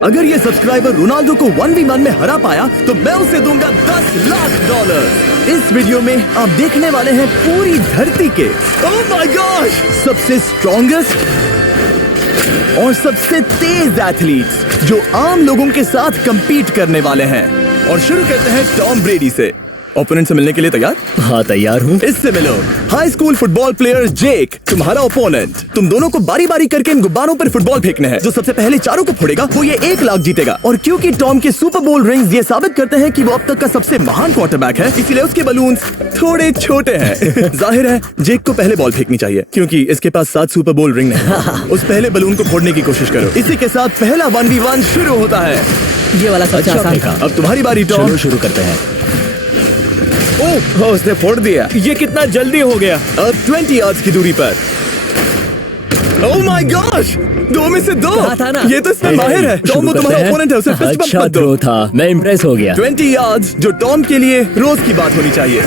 अगर ये subscriber Ronaldo को 1v1 में हरा पाया तो मैं उसे दूंगा $10 लाख। इस वीडियो में आप देखने वाले हैं पूरी धरती के ओह माय गॉश सबसे स्ट्रॉन्गेस्ट और सबसे तेज एथलीट्स जो आम लोगों के साथ compete करने वाले हैं। और शुरू करते हैं टॉम ब्रेडी से। ओपोनेंट से मिलने के लिए तैयार? हाँ तैयार हूँ। इससे मिलो। हाई स्कूल फुटबॉल प्लेयर जेक तुम्हारा ओपोनेंट। तुम दोनों को बारी बारी करके इन गुब्बारों पर फुटबॉल फेंकने हैं। जो सबसे पहले चारों को फोड़ेगा वो ये $1 लाख जीतेगा। और क्योंकि टॉम के सुपर बोल रिंग्स ये साबित करते हैं कि वो अब तक का सबसे महान क्वार्टरबैक है, इसीलिए उसके बलून्स थोड़े छोटे हैं। जाहिर है जेक को पहले बॉल फेंकनी चाहिए क्योंकि इसके पास 7 सुपर बोल रिंग नहीं। उस पहले बलून को फोड़ने की कोशिश करो। इसी के साथ पहला 1v1 शुरू होता है। ये वाला सबसे आसान था। अब तुम्हारी बारी टॉम। शुरू करते हैं। ओह उसने फोड़ दिया। ये कितना जल्दी हो गया। अब 20 यार्ड्स की दूरी पर। ओह माय गॉश 2 में से 2। था ना? ये तो इसमें माहिर है। टॉम वो तुम्हारा ओपोनेंट है, उसे फिस्ट बम्प अच्छा मत दो। थ्रो था, मैं इम्प्रेस हो गया। 20 यार्ड्स जो टॉम के लिए रोज की बात होनी चाहिए।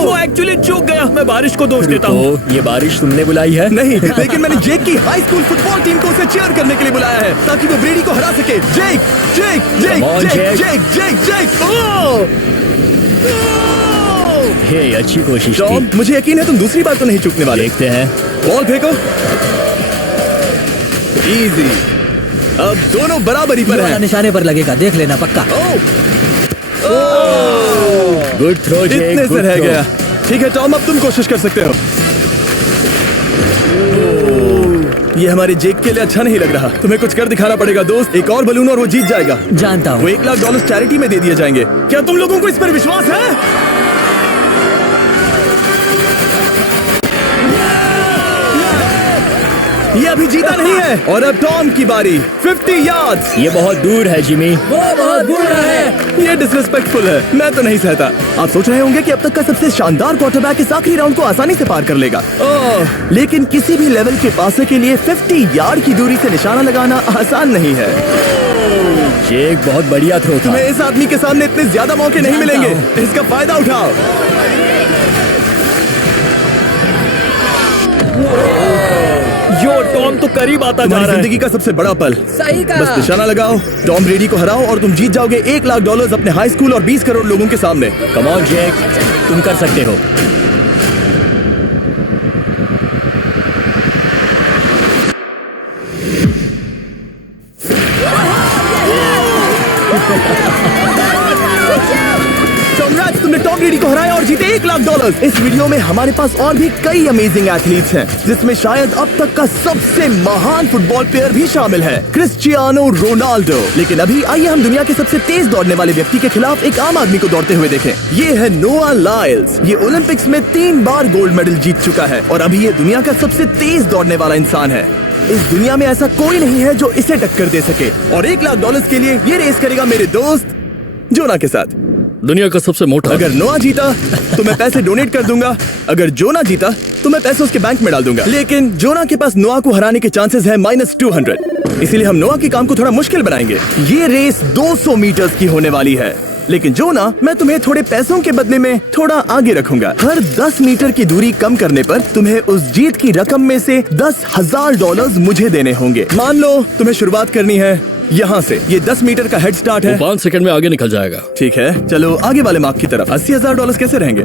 वो एक्चुअली चूक गया। मैं बारिश को दोष देता हूँ। ये बारिश तुमने बुलाई है? नहीं, लेकिन मैंने जेक की हाई स्कूल फुटबॉल टीम को उसे चीयर करने के लिए बुलाया है ताकि वो ब्रेडी को हरा सके। जेक जेक जेक Come on, जेक Jake. जेक जेक जेक हे अच्छी कोशिश टॉम थी। मुझे यकीन है तुम दूसरी बार तो नहीं चूकने वाले। देखते हैं। बॉल फेंको। इजी। अब दोनों बराबरी पर हैं। निशाने पर लगेगा, देख लेना पक्का। गुड थ्रो जेक। इतने से रह गया। ठीक है टॉम अब तुम कोशिश कर सकते हो। ये हमारे जेक के लिए अच्छा नहीं लग रहा। तुम्हें कुछ कर दिखाना पड़ेगा दोस्त। एक और बलून और वो जीत जाएगा। जानता वो हूँ। $1 लाख चैरिटी में दे दिए जाएंगे। क्या तुम लोगों को इस पर विश्वास है? ये अभी जीता नहीं है। और अब टॉम की बारी। 50 यार्ड्स। ये बहुत दूर है जिमी। वो बहुत दूर है। ये डिसरिस्पेक्टफुल है। मैं तो नहीं सहता। आप सोच रहे होंगे कि अब तक का सबसे शानदार क्वार्टरबैक इस आखिरी राउंड को आसानी से पार कर लेगा। लेकिन किसी भी लेवल के पासे के लिए 50 यार्ड की दूरी से निशाना लगाना आसान नहीं है। जेक बहुत बढ़िया थ्रो था। तुम्हें इस आदमी के सामने इतने ज्यादा मौके नहीं मिलेंगे। इसका फायदा उठाओ। यो टॉम तो करीब आता जा तुम्हारी रहा है। जिंदगी का सबसे बड़ा पल। सही कहा। बस निशाना लगाओ, टॉम ब्रेडी को हराओ और तुम जीत जाओगे $1 लाख अपने हाई स्कूल और 20 करोड़ लोगों के सामने। कम ऑन जेक, तुम कर सकते हो। Congrats, तुमने टॉम ब्रेडी को हराया और जीते $1 लाख। इस वीडियो में हमारे पास और भी कई अमेजिंग एथलीट्स हैं, जिसमें शायद अब तक का सबसे महान फुटबॉल प्लेयर भी शामिल है, क्रिस्टियानो रोनाल्डो। लेकिन अभी आइए हम दुनिया के सबसे तेज दौड़ने वाले व्यक्ति के खिलाफ एक आम आदमी को दौड़ते हुए देखें। ये है नोआ लाइल्स। ये ओलंपिक्स में 3 बार गोल्ड मेडल जीत चुका है और अभी ये दुनिया का सबसे तेज दौड़ने वाला इंसान है। इस दुनिया में ऐसा कोई नहीं है जो इसे टक्कर दे सके। और $1 लाख के लिए ये रेस करेगा मेरे दोस्त जोना के साथ। दुनिया का सबसे मोटा। अगर नोआ जीता तो मैं पैसे डोनेट कर दूंगा। अगर जोना जीता तो मैं पैसे उसके बैंक में डाल दूंगा। लेकिन जोना के पास नोआ को हराने के चांसेस है -200। इसीलिए हम नोआ के काम को थोड़ा मुश्किल बनाएंगे। ये रेस 200 मीटर्स की होने वाली है। लेकिन जोना, मैं तुम्हें थोड़े पैसों के बदले में थोड़ा आगे रखूंगा। हर 10 मीटर की दूरी कम करने पर तुम्हें उस जीत की रकम में से $10,000 मुझे देने होंगे। मान लो तुम्हें शुरुआत करनी है यहाँ से। ये 10 मीटर का हेड स्टार्ट है। 5 सेकंड में आगे निकल जाएगा। ठीक है, चलो आगे वाले मार्क की तरफ। $80,000 कैसे रहेंगे?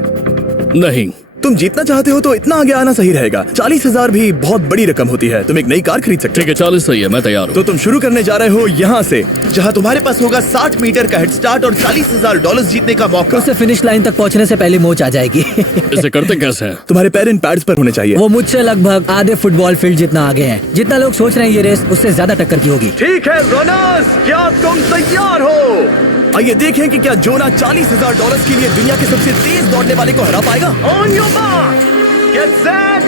नहीं, तुम जीतना चाहते हो तो इतना आगे आना सही रहेगा। 40,000 भी बहुत बड़ी रकम होती है। तुम एक नई कार खरीद सकते हो। ठीक है 40 सही है, मैं तैयार हूँ। तो तुम शुरू करने जा रहे हो यहाँ से, जहाँ तुम्हारे पास होगा 60 मीटर का हेड स्टार्ट और $40,000 जीतने का मौका। उसे फिनिश लाइन तक पहुंचने से पहले मोच आ जाएगी। इसे करते कैसे हैं? तुम्हारे पैर इन पैड्स पर होने चाहिए। वो मुझसे लगभग आधे फुटबॉल फील्ड जितना आगे है। जितना लोग सोच रहे हैं ये रेस उससे ज्यादा टक्कर की होगी। ठीक है रनर्स, क्या तुम तैयार हो? आइए देखें कि क्या जोना $40,000 के लिए दुनिया के सबसे तेज दौड़ने वाले को हरा पाएगा। On your mark, get set,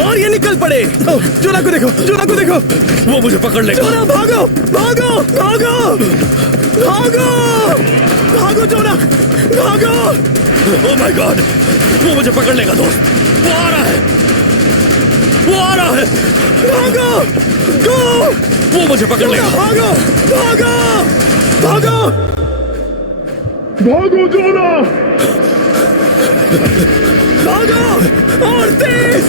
और ये निकल पड़े। जोना को देखो, जोना को देखो। वो मुझे पकड़ लेगा। जोना भागो, भागो, भागो, भागो, भागो जोना, भागो। ओह माय गॉड, वो मुझे पकड़ लेगा दोस्त। वो आ रहा है, वो आ रहा है। भागो, गो, वो मुझे पकड़ लेगा। भागो, भागो, भागो, भागो जोना, भागो और तेज।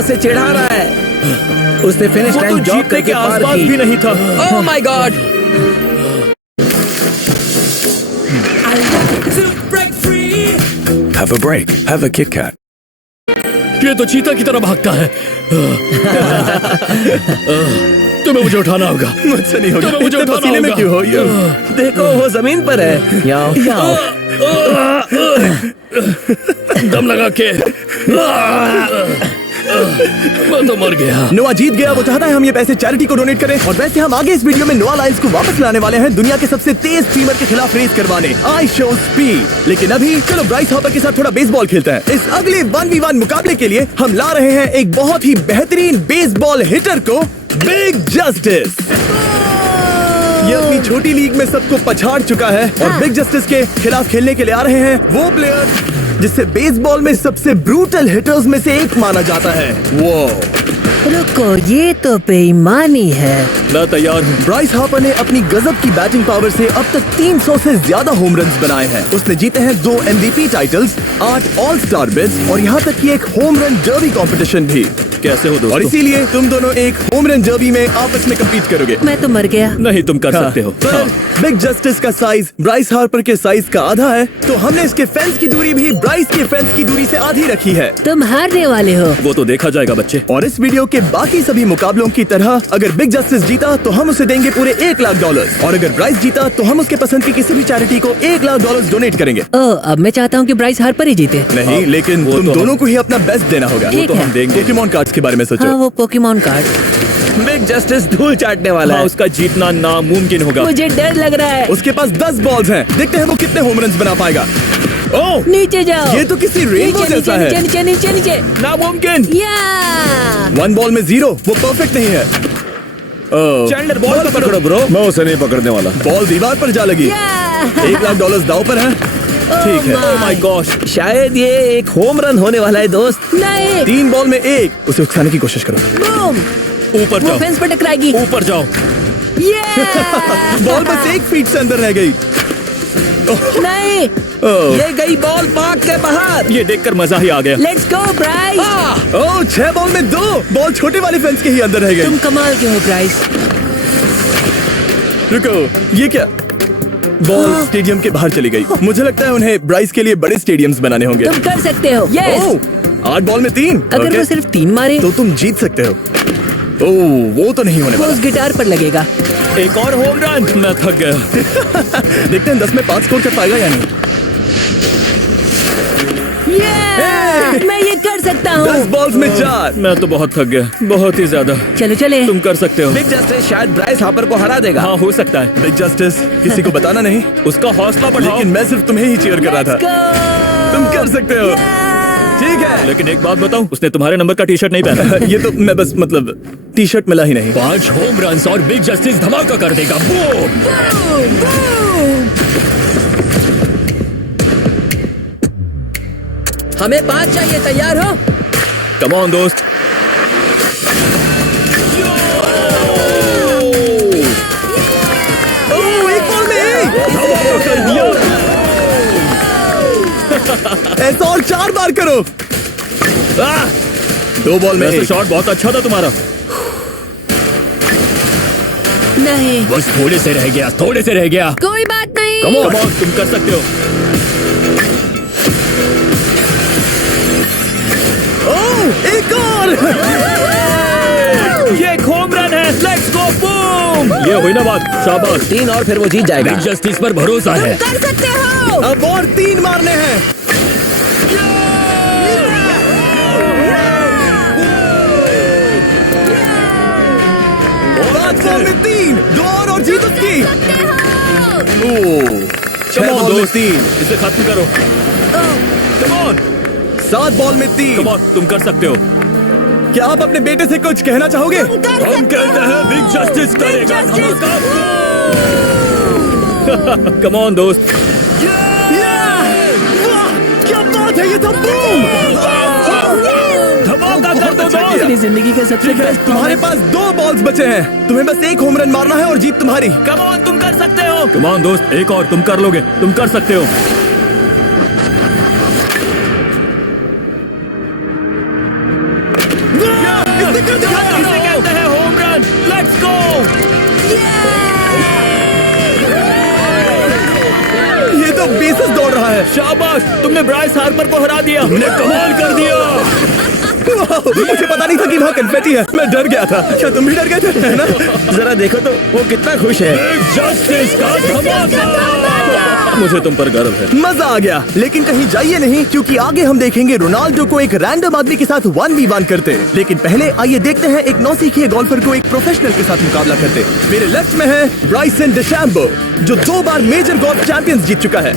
थॉमस से चिढ़ा रहा है। उसने फिनिश वो तो लाइन जॉब जीतने करके के पार आसपास की। भी नहीं था। Oh my God. Have a break. Have a Kit Kat. ये तो चीता की तरह भागता है। तुम्हें मुझे उठाना होगा। मुझसे नहीं होगा। तुम्हें मुझे इतने उठाना पसीने में होगा। क्यों हो? देखो वो जमीन पर है। याओ याओ। दम लगा के। मैं तो मर गया। नोआ जीत गया। वो चाहता है हम ये पैसे चैरिटी को डोनेट करें। और वैसे हम आगे इस वीडियो में नोआ लाइन्स को वापस लाने वाले हैं दुनिया के सबसे तेज स्ट्रीमर के खिलाफ रेस करवाने। I show speed. लेकिन अभी चलो ब्राइस हापर के साथ थोड़ा बेसबॉल खेलते हैं। इस अगले 1v1 मुकाबले के लिए हम ला रहे हैं एक बहुत ही बेहतरीन बेसबॉल हिटर को, बिग जस्टिस। ये अपनी छोटी लीग में सबको पछाड़ चुका है और बिग जस्टिस के खिलाफ खेलने के लिए आ रहे हैं वो प्लेयर जिसे बेसबॉल में सबसे ब्रूटल हिटर्स में से एक माना जाता है। वो रुको, ये तो बेईमानी है। मैं तैयार हूँ। ब्राइस हापर ने अपनी गजब की बैटिंग पावर से अब तक 300 से ज्यादा होम रन्स बनाए हैं। उसने जीते हैं 2 MVP titles, 8 all star bids और यहाँ तक कि एक होम रन डर्बी कंपटीशन भी। कैसे हो और दोस्तों? इसीलिए तुम दोनों एक होम रन डर्बी में आपस में कम्पीट करोगे। मैं तो मर गया। नहीं, तुम कर सकते हो। पर बिग जस्टिस का साइज ब्राइस हार्पर के साइज का आधा है, तो हमने इसके फेंस की दूरी भी ब्राइस के फेंस की दूरी से आधी रखी है। तुम हारने वाले हो। वो तो देखा जाएगा बच्चे। और इस वीडियो के बाकी सभी मुकाबलों की तरह अगर बिग जस्टिस जीता तो हम उसे देंगे पूरे $1 लाख और अगर ब्राइस जीता तो हम उसके पसंद की किसी भी चैरिटी को $1 लाख डोनेट करेंगे। ओह, अब मैं चाहता हूँ कि ब्राइस हार्पर ही जीते। नहीं, लेकिन वो तुम तो दोनों को ही अपना बेस्ट देना होगा। ठीक वो तो है। हम देंगे। पोकेमॉन कार्ड्स के बारे में सोचो। हाँ, वो पोकेमॉन कार्ड। बिग जस्टिस धूल चाटने वाला हाँ, है। उसका जीतना नामुमकिन होगा। मुझे डर लग रहा है। उसके पास 10 बॉल्स हैं। देखते हैं वो कितने होम रन्स बना पाएगा। ओह, नीचे जाओ। ये तो किसी रेनबो नीचे जैसा नीचे है। नीचे नीचे नीचे। नामुमकिन। या 1 बॉल में 0, वो परफेक्ट नहीं है। चैंडलर बॉल तो पकड़ो ब्रो। मैं उसे नहीं पकड़ने वाला। बॉल दीवार पर जा लगी। $1 लाख दाव पर है। ठीक है। Oh my gosh. शायद ये एक होम रन होने वाला है दोस्त। नहीं। 3 बॉल में 1, उसे उकसाने की कोशिश करो। बूम। ऊपर वो जाओ। फेंस पर टकराएगी। ऊपर जाओ। बॉल बस 1 फीट से अंदर रह गई। नहीं। ये गई बॉल पार्क के बाहर। ये देखकर मजा ही आ गया। Let's go Bryce. Oh, 6 ball में 2, बॉल छोटे वाले फेंस के ही अंदर रह तुम गई। कमाल के हो ब्राइस। रुको, ये क्या? बॉल स्टेडियम के बाहर चली गई। मुझे लगता है उन्हें ब्राइस के लिए बड़े स्टेडियम्स बनाने होंगे। तुम कर सकते हो। यस। ओह, 8 बॉल में 3। अगर ओके, वो सिर्फ 3 मारे तो तुम जीत सकते हो। ओह, वो तो नहीं होने वो वाला। उस गिटार पर लगेगा। एक और होम रन। मैं थक गया। देखते हैं 10 में 5 स्कोर कर पाएगा या नहीं। मैं ये कर सकता 10 हूँ। बॉल्स में 4। मैं तो बहुत थक गया, बहुत ही ज्यादा। चलो चले। तुम कर सकते हो। बिग जस्टिस शायद ब्राइस हापर को हरा देगा। हाँ, हो सकता है। बिग जस्टिस किसी को बताना नहीं, उसका हौसला बढ़ाओ। लेकिन मैं सिर्फ तुम्हें ही चीयर कर रहा था। तुम कर सकते हो। ठीक है। लेकिन एक बात बताऊं, उसने तुम्हारे नंबर का टी शर्ट नहीं पहना। ये तो मैं बस मतलब टी शर्ट मिला ही नहीं। 5 होम रन और बिग जस्टिस धमाका कर देगा। बूम। हमें 5 चाहिए। तैयार हो? कम ऑन दोस्त। ओह, 1 बॉल में 1। धमाका कर दिया। ऐसा और 4 बार करो। 2 बॉल में वैसे 1। शॉट बहुत अच्छा था तुम्हारा। नहीं। बस थोड़े से रह गया, थोड़े से रह गया। कोई बात नहीं। कम ऑन, तुम कर सकते हो। ओह, एक और। ये एक होम रन है। Let's go boom. ये हुई ना बात। शाबाश। 3 और फिर वो जीत जाएगा। बिग जस्टिस पर भरोसा है। कर सकते हो। अब और 3 मारने हैं। 5 बॉल में 3, 2 और जीत उसकी। ओह, 6 बॉल में 3। इसे खत्म करो। Come on. 7 बॉल में 3। कम ऑन, तुम कर सकते हो। क्या आप अपने बेटे से कुछ कहना चाहोगे? हम कहते हैं बिग जस्टिस करेगा धमाका। कम ऑन दोस्त। वाह, क्या बात है, ये तो बूम। धमाका कर दो दोस्त। अपनी जिंदगी का सबसे ठीक है, बेस्ट तुम्हारे पास 2 बॉल्स बचे हैं। तुम्हें बस 1 होम रन मारना है और जीत तुम्हारी। कम ऑन, तुम कर सकते हो। कम ऑन दोस्त, एक और तुम कर लोगे। तुम कर सकते हो। ऑफ बेसिस दौड़ रहा है। शाबाश, तुमने ब्राइस हार्पर को हरा दिया। तुमने कमाल कर दिया। मुझे पता नहीं था कि वहाँ कन्फेटी है। मैं डर गया था। क्या तुम भी डर गए थे? है ना? जरा देखो तो वो कितना खुश है। जस्टिस का धमाका। मुझे तुम पर गर्व है। मजा आ गया। लेकिन कहीं जाइए नहीं, क्योंकि आगे हम देखेंगे रोनाल्डो को एक रैंडम आदमी के साथ 1v1 करते। लेकिन पहले आइए देखते हैं एक नौसिखिए गोल्फर को एक प्रोफेशनल के साथ मुकाबला करते। मेरे लेफ्ट में है ब्राइसन डेशैम्बो, जो 2 बार मेजर गोल्फ चैंपियंस जीत चुका है,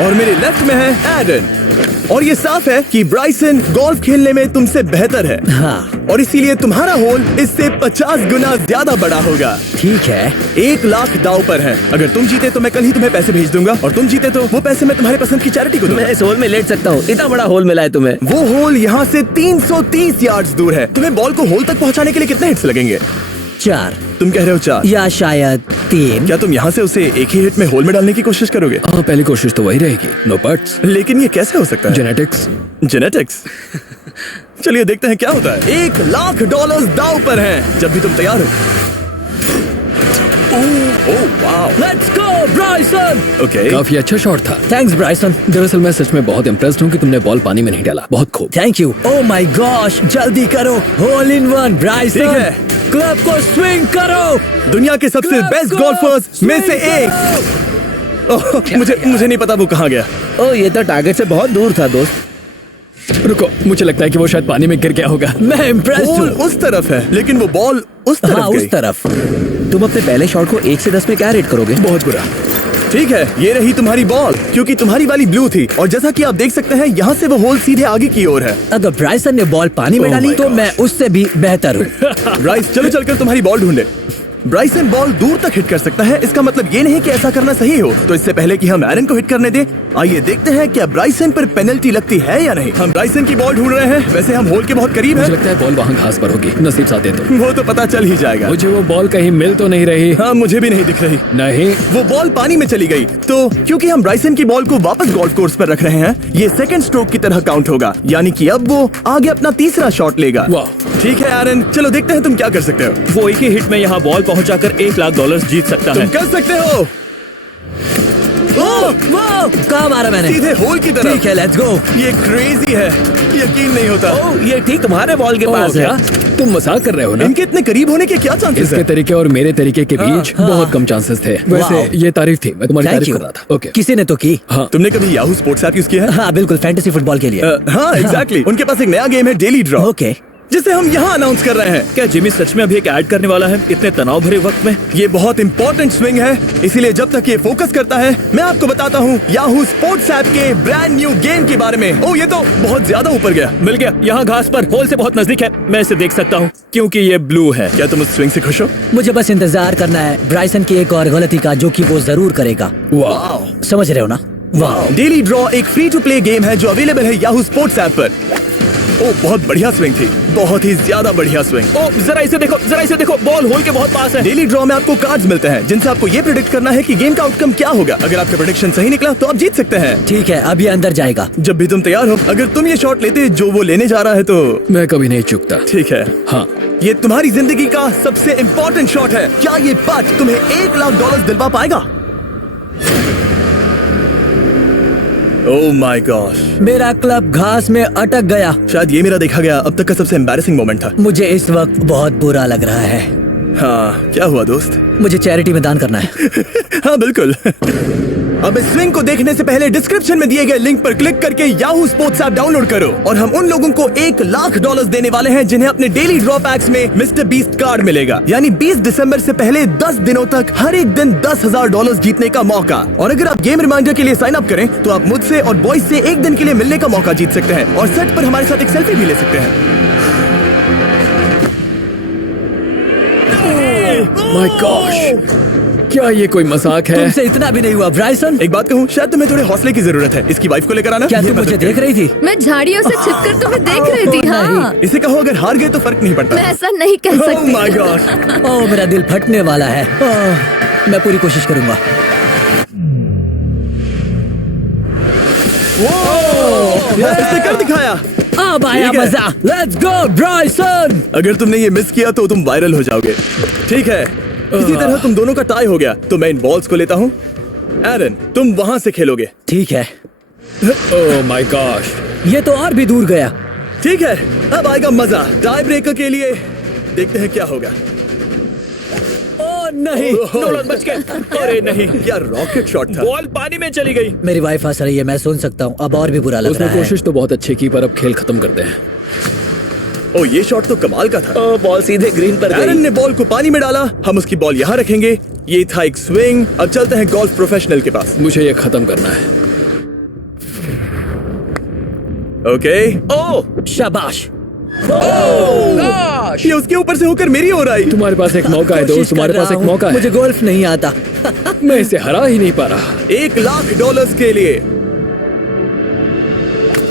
और मेरे लेफ्ट में है एडन। और ये साफ है कि ब्राइसन गोल्फ खेलने में तुमसे बेहतर है। हाँ, और इसीलिए तुम्हारा होल इससे 50 गुना ज्यादा बड़ा होगा। ठीक है। 1 लाख दाव पर है। अगर तुम जीते तो मैं कल ही तुम्हें पैसे भेज दूंगा, और तुम जीते तो वो पैसे मैं तुम्हारे पसंद की चैरिटी को दूंगा। मैं इस होल में लेट सकता हूँ, इतना बड़ा होल मिला है तुम्हें। वो होल यहाँ से 330 यार्ड्स दूर है। तुम्हें बॉल को होल तक पहुँचाने के लिए कितने हिट्स लगेंगे? 4 तुम कह रहे हो 4? या शायद 3। क्या तुम यहाँ से उसे एक ही हिट में होल में डालने की कोशिश करोगे? हाँ, पहली कोशिश तो वही रहेगी। No buts. लेकिन ये कैसे हो सकता है? जेनेटिक्स। जेनेटिक्स। चलिए देखते हैं क्या होता है। $1 लाख दाव पर हैं। जब भी तुम तैयार हो। Oh wow, let's go Bryson. Okay. काफी अच्छा शॉट था। Thanks Bryson. दरअसल मैं सच में बहुत इम्प्रेस्ड हूँ कि तुमने बॉल पानी में नहीं डाला। बहुत खूब। Thank you. Oh my gosh, जल्दी करो। होल इन 1 ब्राइसन। ठीक है। क्लब को स्विंग करो। दुनिया के सबसे Club बेस्ट को गोल्फर्स में से swing एक। ओह, मुझे नहीं पता वो कहाँ गया। ओ ये तो टारगेट से बहुत दूर था दोस्त। रुको, मुझे लगता है कि वो शायद पानी में गिर गया होगा। मैं इम्प्रेस्ड बॉल हूँ। उस तरफ है, लेकिन वो बॉल उस तरफ हाँ, गई। उस तरफ। तुम अपने पहले शॉट को 1 से 10 में क्या रेट करोगे? बहुत बुरा। ठीक है, ये रही तुम्हारी बॉल, क्योंकि तुम्हारी वाली ब्लू थी, और जैसा कि आप देख सकते हैं यहाँ से वो होल सीधे आगे की ओर है। अगर ब्राइसन ने बॉल पानी में Oh डाली my तो gosh. मैं उससे भी बेहतर हूँ। ब्राइस, चलो चलकर तुम्हारी बॉल ढूंढे। ब्राइसन बॉल दूर तक हिट कर सकता है, इसका मतलब ये नहीं कि ऐसा करना सही हो। तो इससे पहले कि हम एरन को हिट करने दें, आइए देखते हैं क्या ब्राइसन पर पेनल्टी लगती है या नहीं। हम ब्राइसन की बॉल ढूंढ रहे हैं। वैसे हम होल के बहुत करीब मुझे हैं। लगता है बॉल वहाँ घास पर होगी। नसीब साथ दे तो। वो तो पता चल ही जाएगा। मुझे वो बॉल कहीं मिल तो नहीं रही। हाँ, मुझे भी नहीं दिख रही। नहीं। वो बॉल पानी में चली गई। तो क्योंकि हम ब्राइसन की बॉल को वापस गोल्फ कोर्स पर रख रहे हैं, ये सेकंड स्ट्रोक की तरह काउंट होगा, यानी कि अब वो आगे अपना तीसरा शॉट लेगा। वाह। ठीक है एरन, चलो देखते हैं तुम क्या कर सकते हो। वो एक ही हिट में यहाँ बॉल पहुँचाकर $1 लाख जीत सकता तुम कर सकते हो। वो कहाँ मारा मैंने? सीधे होल की तरफ। ठीक है, लेट्स गो। ये क्रेजी है, यकीन नहीं होता। ओ ये ठीक तुम्हारे बॉल के पास है। तुम मजाक कर रहे हो ना? इनके इतने करीब होने के क्या चांसेस इसके हैं? तरीके और मेरे तरीके के बीच हाँ। बहुत कम चांसेस थे। वैसे वाह। ये तारीफ थी, मैं तुम्हारी थैंक तारीफ यू। कर रहा था। ओके। किसी ने तो की। हाँ। तुमने कभी याहू स्पोर्ट्स ऐप यूज किया है? हाँ बिल्कुल, फैंटेसी फुटबॉल के लिए। हाँ एग्जैक्टली। उनके पास एक नया गेम है, डेली ड्रॉ, ओके। जिसे हम यहाँ अनाउंस कर रहे हैं। क्या जिमी सच में अभी एक ऐड करने वाला है इतने तनाव भरे वक्त में? ये बहुत इंपॉर्टेंट स्विंग है, इसीलिए जब तक ये फोकस करता है, मैं आपको बताता हूँ याहू स्पोर्ट्स ऐप के ब्रांड न्यू गेम के बारे में। ओह, ये तो बहुत ज्यादा ऊपर गया। मिल गया। यहाँ घास पर होल से बहुत नजदीक है। मैं इसे देख सकता हूँ क्योंकि ये ब्लू है। क्या तुम उस स्विंग से खुश हो? मुझे बस इंतजार करना है ब्राइसन की एक और गलती का, जो कि वो जरूर करेगा। वाह। समझ रहे हो ना? वाह। डेली ड्रॉ एक फ्री टू प्ले गेम है जो अवेलेबल है याहू स्पोर्ट्स ऐप पर। ओह, बहुत बढ़िया स्विंग थी, बहुत ही ज्यादा बढ़िया स्विंग। ओ जरा इसे देखो, बॉल होल के बहुत पास है। डेली ड्रॉ में आपको कार्ड्स मिलते हैं जिनसे आपको ये प्रेडिक्ट करना है कि गेम का आउटकम क्या होगा। अगर आपका प्रेडिक्शन सही निकला तो आप जीत सकते हैं। ठीक है, अब ये अंदर जाएगा। जब भी तुम तैयार हो, अगर तुम ये शॉट लेते जो वो लेने जा रहा है तो मैं कभी नहीं चूकता। ठीक है। हाँ। ये तुम्हारी जिंदगी का सबसे इम्पोर्टेंट शॉट है। क्या ये पट तुम्हें $1 लाख दिलवा पाएगा? ओह माय गॉश, मेरा क्लब घास में अटक गया। शायद ये मेरा देखा गया अब तक का सबसे एम्बैरेसिंग मोमेंट था। मुझे इस वक्त बहुत बुरा लग रहा है। हाँ, क्या हुआ दोस्त? मुझे चैरिटी में दान करना है। हाँ बिल्कुल। अब इस स्विंग को देखने से पहले डिस्क्रिप्शन में दिए गए लिंक पर क्लिक करके याहू स्पोर्ट्स ऐप डाउनलोड करो, और हम उन लोगों को $1 लाख देने वाले हैं जिन्हें अपने डेली ड्रॉ पैक्स में मिस्टर बीस्ट कार्ड मिलेगा। यानी 20 दिसंबर से पहले 10 दिनों तक हर एक दिन $10,000 जीतने का मौका। और अगर आप गेम रिमाइंडर के लिए साइन अप करें तो आप मुझसे और बॉयज से एक दिन के लिए मिलने का मौका जीत सकते हैं, और सेट पर हमारे साथ एक सेल्फी भी ले सकते हैं। माय गॉश, क्या ये कोई मजाक है? तुमसे इतना भी नहीं हुआ ब्राइसन। एक बात कहूँ, शायद तुम्हें थोड़े हौसले की जरूरत है। इसकी वाइफ को लेकर आना। क्या ये तुम मुझे मदद देख करेगी। रही थी? मैं झाड़ियों से छिपकर तुम्हें देख रही थी। हाँ, इसे कहो अगर हार गए तो फर्क नहीं पड़ता। मैं ऐसा नहीं कह Oh सकती। my God। ओह, मेरा दिल फटने वाला है। ओह, मैं पूरी कोशिश करूंगा। इसने कर दिखाया। अब आया ठीक है। मजा। Let's go Bryson. अगर तुमने ये मिस किया तो तुम वायरल हो जाओगे। ठीक है, इसी तरह तुम दोनों का टाई हो गया, तो मैं इन बॉल्स को लेता हूँ एरन, तुम वहां से खेलोगे। ठीक है, ओह माय गॉश। ये तो और भी दूर गया। ठीक है, अब आएगा मजा। टाई ब्रेकर के लिए देखते हैं क्या होगा। ओ नहीं, नोलन बच गए। अरे नहीं, क्या रॉकेट शॉट था। बॉल पानी में चली गई। मेरी वाइफ हंस रही है, मैं सुन सकता हूँ। अब और भी बुरा लग उसने रहा है। कोशिश तो बहुत अच्छी की, पर अब खेल खत्म करते हैं। ओ, ये शॉट तो कमाल का था। ओ, बॉल सीधे ग्रीन पर एरन गई। ने बॉल को पानी में डाला, हम उसकी बॉल यहाँ रखेंगे। ये था एक स्विंग। अब चलते हैं गोल्फ प्रोफेशनल के पास। मुझे ये खत्म करना है। ओके। ओ, शाबाश। ये उसके ऊपर से होकर मेरी ओर आई। तुम्हारे पास एक मौका है दोस्त, कोशिश कर तुम्हारे पास रहा एक हूँ। मौका है। मुझे गोल्फ नहीं आता। मैं इसे हरा ही नहीं पा रहा। $1,00,000 के लिए।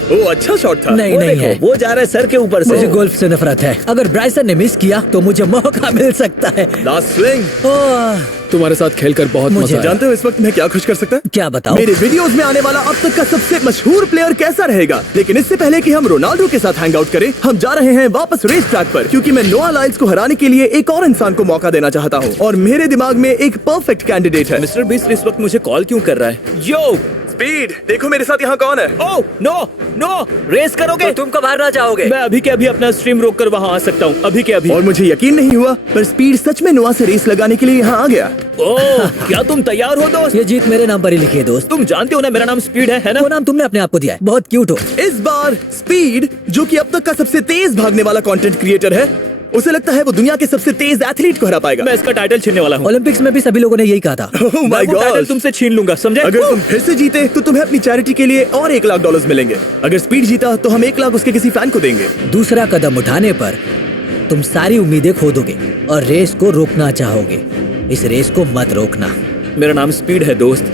ओ, अच्छा शॉट था। नहीं वो नहीं देखो, है। वो जा रहा है सर के ऊपर से। मुझे गोल्फ से नफरत है। अगर ब्राइसन ने मिस किया तो मुझे मौका मिल सकता है। Last swing. ओह, तुम्हारे साथ खेलकर बहुत मुझे मजा आया। जानते हो इस वक्त मैं क्या खुश कर सकता है? क्या बताओ? मेरे वीडियोस में आने वाला अब तक का सबसे मशहूर प्लेयर कैसा रहेगा। लेकिन इससे पहले कि हम रोनाल्डो के साथ हैंग आउट करें, हम जा रहे हैं वापस रेस ट्रैक पर, क्योंकि मैं नोआ लाइल्स को हराने के लिए एक और इंसान को मौका देना चाहता हूँ। और मेरे दिमाग में एक परफेक्ट कैंडिडेट है। मिस्टर बीस्ट इस वक्त मुझे कॉल क्यों कर रहा है? यो, स्पीड, देखो मेरे साथ यहाँ कौन है। ओ, नो नो, रेस करोगे? तुम कब हारना चाहोगे? मैं अभी के अभी अपना स्ट्रीम रोक कर वहाँ आ सकता हूँ, अभी के अभी। और मुझे यकीन नहीं हुआ, पर स्पीड सच में नोआ से रेस लगाने के लिए यहाँ आ गया। ओह, क्या तुम तैयार हो दोस्त? ये जीत मेरे नाम पर ही लिखी है दोस्त। तुम जानते हो ना मेरा नाम स्पीड है ना? वो नाम तुमने अपने आप को दिया है। बहुत क्यूट हो। इस बार स्पीड, जो कि अब तक का सबसे तेज भागने वाला कंटेंट क्रिएटर है, उसे लगता है वो दुनिया के सबसे तेज एथलीट को हरा पाएगा। मैं इसका टाइटल छीनने वाला हूँ। ओलंपिक्स में भी सभी लोगों ने यही कहा था। Oh my मैं वो टाइटल God! तुमसे छीन लूंगा, समझे? अगर तुम फिर से जीते तो तुम्हें अपनी चैरिटी के लिए और $1,00,000 मिलेंगे। अगर स्पीड जीता तो हम 1,00,000 उसके किसी फैन को देंगे। दूसरा कदम उठाने पर तुम सारी उम्मीदें खो दोगे और रेस को रोकना चाहोगे। इस रेस को मत रोकना। मेरा नाम स्पीड है दोस्त।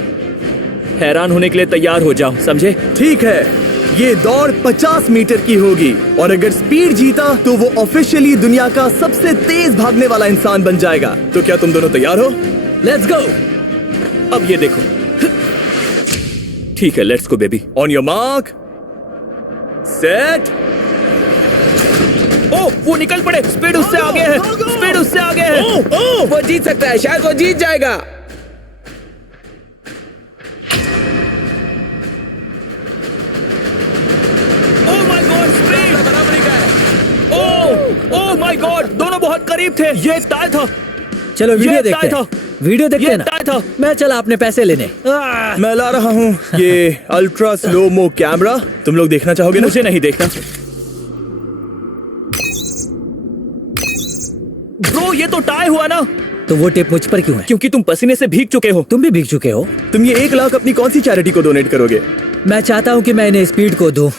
हैरान होने के लिए तैयार हो जाओ, समझे? ठीक है, ये दौड़ 50 मीटर की होगी और अगर स्पीड जीता तो वो ऑफिशियली दुनिया का सबसे तेज भागने वाला इंसान बन जाएगा। तो क्या तुम दोनों तैयार हो? Let's go. अब ये देखो। ठीक है, let's go baby. On your mark, set. Oh, वो निकल पड़े। स्पीड उससे आगे है। स्पीड उससे आगे है। वो जीत सकता है, शायद वो जीत जाएगा। ओह माय गॉड, स्पीड बराबरी का है। ओह माय गॉड, दोनों बहुत करीब थे। ये टाई था। चलो वीडियो ये देखते टाई हैं। वीडियो देखते ये हैं ना। टाई था। मैं चला अपने पैसे लेने। मैं ला रहा हूँ ये अल्ट्रा स्लो मो कैमरा। तुम लोग देखना चाहोगे ना? मुझे नहीं देखना। ब्रो, ये तो टाई हुआ ना? तो वो टेप मुझ पर क्यों है? क्योंकि तुम पसीने से भीग चुके हो। तुम भी भीग चुके हो। तुम ये 1,00,000 अपनी कौन सी चैरिटी को डोनेट करोगे? मैं चाहता हूँ कि मैं इन्हें स्पीड को दूं,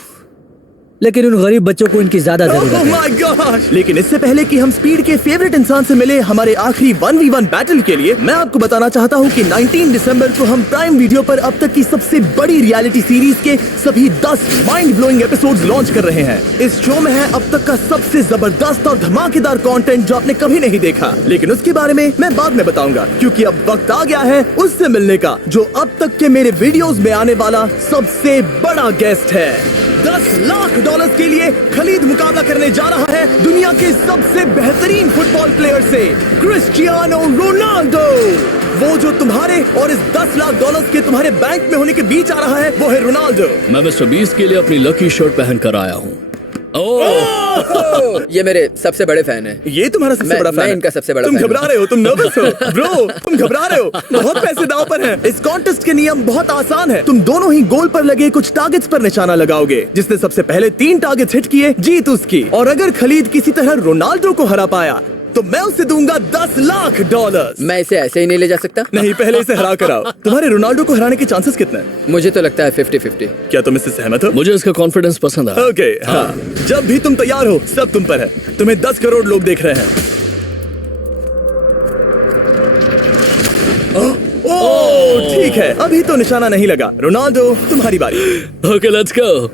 लेकिन उन गरीब बच्चों को इनकी ज्यादा जरूरत Oh है। my gosh! लेकिन इससे पहले कि हम स्पीड के फेवरेट इंसान से मिले हमारे आखिरी 1v1 बैटल के लिए, मैं आपको बताना चाहता हूँ कि 19 दिसंबर को हम प्राइम वीडियो पर अब तक की सबसे बड़ी रियलिटी सीरीज के सभी 10 माइंड ब्लोइंग एपिसोड्स लॉन्च कर रहे हैं। इस शो में है अब तक का सबसे जबरदस्त और धमाकेदार कंटेंट जो आपने कभी नहीं देखा, लेकिन उसके बारे में मैं बाद में बताऊंगा, क्योंकि अब वक्त आ गया है उससे मिलने का जो अब तक के मेरे वीडियोस में आने वाला सबसे बड़ा गेस्ट है। $10,00,000 के लिए खलीद मुकाबला करने जा रहा है दुनिया के सबसे बेहतरीन फुटबॉल प्लेयर से, क्रिस्टियानो रोनाल्डो। वो जो तुम्हारे और इस $10,00,000 के तुम्हारे बैंक में होने के बीच आ रहा है, वो है रोनाल्डो। मैं मिस्टर बीस्ट के लिए अपनी लकी शर्ट पहन कर आया हूँ। ये मेरे सबसे बड़े फैन हैं। ये तुम्हारा सबसे मैं- बड़ा फैन मैं है। इनका सबसे बड़ा तुम फैन घबरा रहे हो, तुम नर्वस हो ब्रो, तुम घबरा रहे हो। बहुत पैसे दांव पर हैं। इस कॉन्टेस्ट के नियम बहुत आसान है। तुम दोनों ही गोल पर लगे कुछ टारगेट्स पर निशाना लगाओगे। जिसने सबसे पहले 3 टारगेट्स हिट किए जीत उसकी। और अगर खलीद किसी तरह रोनाल्डो को हरा पाया तो मैं उसे दूंगा $10,00,000। मैं इसे ऐसे ही नहीं ले जा सकता। नहीं, पहले इसे हरा कर आओ। तुम्हारे रोनाल्डो को हराने के चांसेस कितने हैं? मुझे तो लगता है 50-50। क्या तुम इससे सहमत हो? मुझे इसका कॉन्फिडेंस पसंद आया। ओके, हाँ। जब भी तुम तैयार हो सब तुम पर है। तुम्हें 10 करोड़ लोग देख रहे हैं। ओह, ठीक है, अभी तो निशाना नहीं लगा। रोनाल्डो, तुम्हारी बारी। Okay, let's go.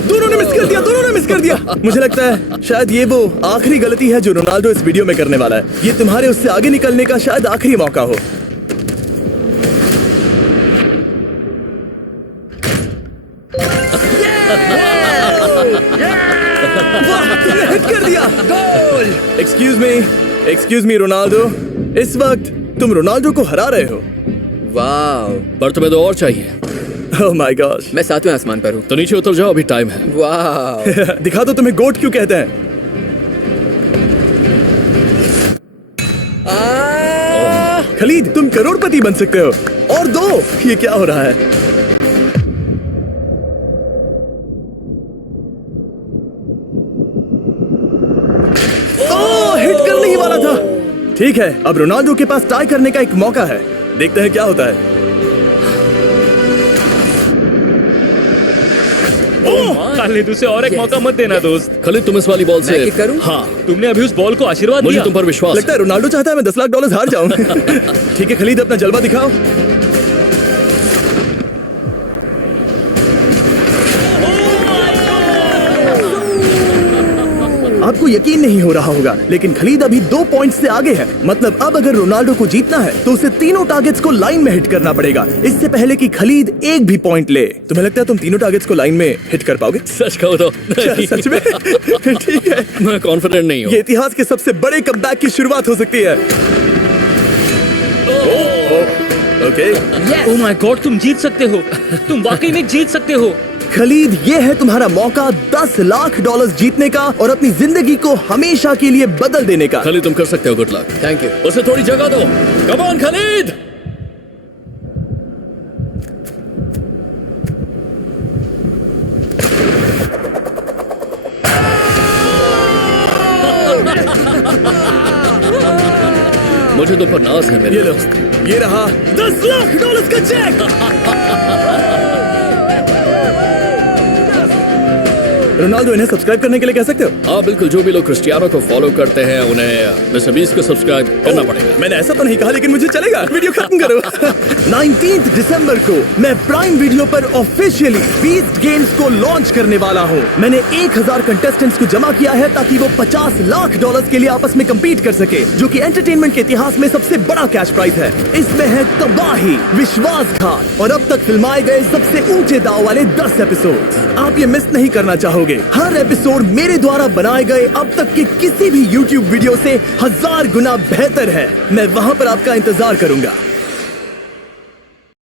दोनों ने मिस कर दिया, दोनों ने मिस कर दिया। मुझे लगता है शायद ये वो आखिरी गलती है जो रोनाल्डो इस वीडियो में करने वाला है। ये तुम्हारे उससे आगे निकलने का शायद आखिरी मौका हो। वाह, तुमने हिट कर दिया। Goal. Excuse me, excuse me Ronaldo, इस वक्त तुम रोनाल्डो को हरा रहे हो। वाह, पर तुम्हें तो और चाहिए। Oh my God. मैं 7वें आसमान पर हूँ। तो नीचे उतर जाओ, अभी टाइम है। वाह, दिखा दो तुम्हें गोट क्यों कहते हैं। खलीद, तुम करोड़पति बन सकते हो। और दो, ये क्या हो रहा है? ओह, हिट करने ही वाला था। ठीक है, अब रोनाल्डो के पास टाई करने का एक मौका है। देखते हैं क्या होता है। खालिद, उसे और एक मौका मत देना दोस्त। खलीद, तुम इस वाली बॉल मैं से किक करूं? हाँ, तुमने अभी उस बॉल को आशीर्वाद मुझे दिया। तुम पर विश्वास लगता है रोनाल्डो चाहता है मैं $10 लाख हार जाऊं। ठीक है खलीद, अपना जलवा दिखाओ। आपको यकीन नहीं हो रहा होगा, लेकिन खलीद अभी 2 पॉइंट से आगे है। मतलब अब अगर रोनाल्डो को जीतना है तो उसे तीनों टारगेट्स को लाइन में हिट करना पड़ेगा, इससे पहले कि खलीद एक भी पॉइंट ले। तुम्हें लगता है तुम तीनों टारगेट्स को लाइन में हिट कर पाओगे? सच कहो तो नहीं। सच में? ठीक है, मैं कॉन्फिडेंट नहीं हूँ। ये इतिहास के सबसे बड़े कमबैक की शुरुआत हो सकती है। ओके, ओह माय गॉड, तुम जीत सकते हो। तुम वाकई में जीत सकते हो। खलीद, ये है तुम्हारा मौका $10 लाख जीतने का और अपनी जिंदगी को हमेशा के लिए बदल देने का। खलीद, तुम कर सकते हो। Good luck. Thank you. उसे थोड़ी जगह दो। Come on Khalid. मुझे तुम पर नाज है मेरे ये लो, दोस्त। ये रहा $10 लाख का चेक। रोनाल्डो, इन्हें सब्सक्राइब करने के लिए कह सकते हो? हाँ बिल्कुल, जो भी लोग क्रिस्टियानो को फॉलो करते हैं उन्हें मिस्टर बीस्ट को सब्सक्राइब करना पड़ेगा। मैंने ऐसा तो नहीं कहा, लेकिन मुझे चलेगा। वीडियो खत्म करो। 19 दिसंबर को मैं प्राइम वीडियो पर ऑफिशियली बीस्ट गेम्स को लॉन्च करने वाला हूँ। मैंने 1000 कंटेस्टेंट्स को जमा किया है ताकि वो $50 लाख के लिए आपस में कम्पीट कर सके, जो कि एंटरटेनमेंट के इतिहास में सबसे बड़ा कैश प्राइज है। इसमें है तबाही, विश्वासघात और अब तक फिल्माए गए सबसे ऊंचे दाव वाले 10 एपिसोड्स। आप ये मिस नहीं करना चाहोगे। हर एपिसोड मेरे द्वारा बनाए गए अब तक के किसी भी YouTube वीडियो से 1000 गुना बेहतर है। मैं वहां पर आपका इंतजार करूंगा।